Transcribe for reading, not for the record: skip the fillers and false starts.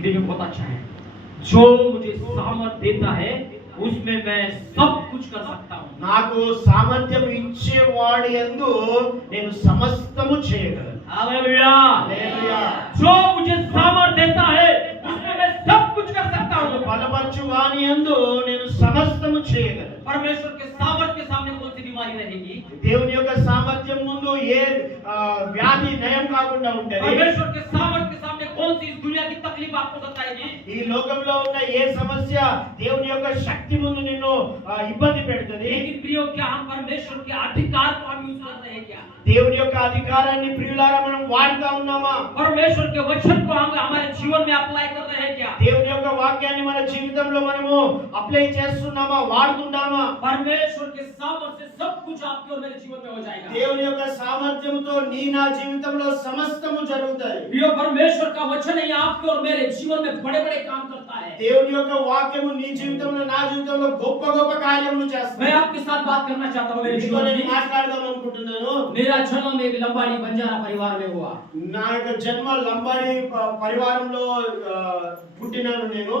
हिंदी में बहुत अच्छा है, जो मुझे सामर्थ देता है उसमें मैं सब कुछ कर सकता हूँ। నాకు సామర్థ్యం ఇచ్చేవాడి యందు నేను సమస్తము చేయగలను. हालेलुया। హల్లెలూయా. जो मुझे सामर्थ देता है उसमें मैं सब कुछ कर सकता నన్ను हूँ। బలపరచు వాని యందు నేను సమస్తము చేయగలను. परमेश्वर के सामर्थ के सामने कौन सी बीमारी रहेगी? దేవుని యొక్క సామర్థ్యం ముందు ఏ వ్యాధి నయం కాకుండా ఉంటది. परमेश्वर के सामर्थ के सामने कौन सी इस दुनिया की तकलीफ आपको सताएगी? ఈ లోకంలో ఉన్న ఏ సమస్య దేవుని యొక్క శక్తి ముందు నిన్ను ఇబ్బంది పెడుతుంది. लेकिन प्रियो, क्या हम परमेश्वर के अधिकार को हम यूज कर रहे हैं क्या? దేవుని యొక్క అధికారాన్ని ప్రియులారా మనం వాడుతా ఉన్నామా? परमेश्वर के वचन को हम हमारे जीवन में अप्लाई कर रहे हैं क्या? దేవుని యొక్క వాక్యాన్ని మన జీవితంలో మనము అప్లై చేస్తున్నామా, వాడుతున్నామా? परमेश्वर के सामर्थ्य से सब कुछ आपके और मेरे जीवन में हो जाएगा। దేవుని యొక్క సామర్థ్యంతో నీ నా జీవితంలో సమస్తము జరుగుతాయి. प्रियो, परमेश्वर का वचन ही आपके और मेरे जीवन में बड़े-बड़े काम करता है। దేవుని యొక్క వాక్యము నీ జీవితంలో నా జీవితంలో గొప్ప గొప్ప కార్యములు చేస్తుంది. मैं आपके साथ बात करना चाहता हूँ मेरे మీతో जीवन నేను में। మాట్లాడదాం అనుకుంటున్నాను. मेरा जन्म एक लंबाड़ी बंजारा परिवार में हुआ। నా యొక్క జన్మ లంబాడి పరివారంలో పుట్టినాను నేను.